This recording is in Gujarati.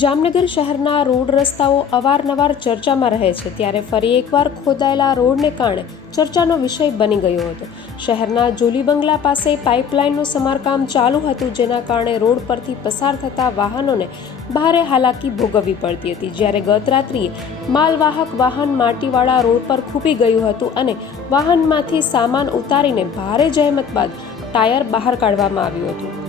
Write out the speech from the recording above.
જામનગર શહેરના રોડ રસ્તાઓ અવારનવાર ચર્ચામાં રહે છે, ત્યારે ફરી એકવાર ખોદાયેલા રોડને કારણે ચર્ચાનો વિષય બની ગયો હતો. શહેરના જોલી બંગલા પાસે પાઇપલાઇનનું સમારકામ ચાલુ હતું, જેના કારણે રોડ પરથી પસાર થતા વાહનોને ભારે હાલાકી ભોગવવી પડતી હતી. જ્યારે ગત રાત્રિએ માલવાહક વાહન માટીવાળા રોડ પર ખૂબી ગયું હતું અને વાહનમાંથી સામાન ઉતારીને ભારે જહેમત બાદ ટાયર બહાર કાઢવામાં આવ્યું હતું.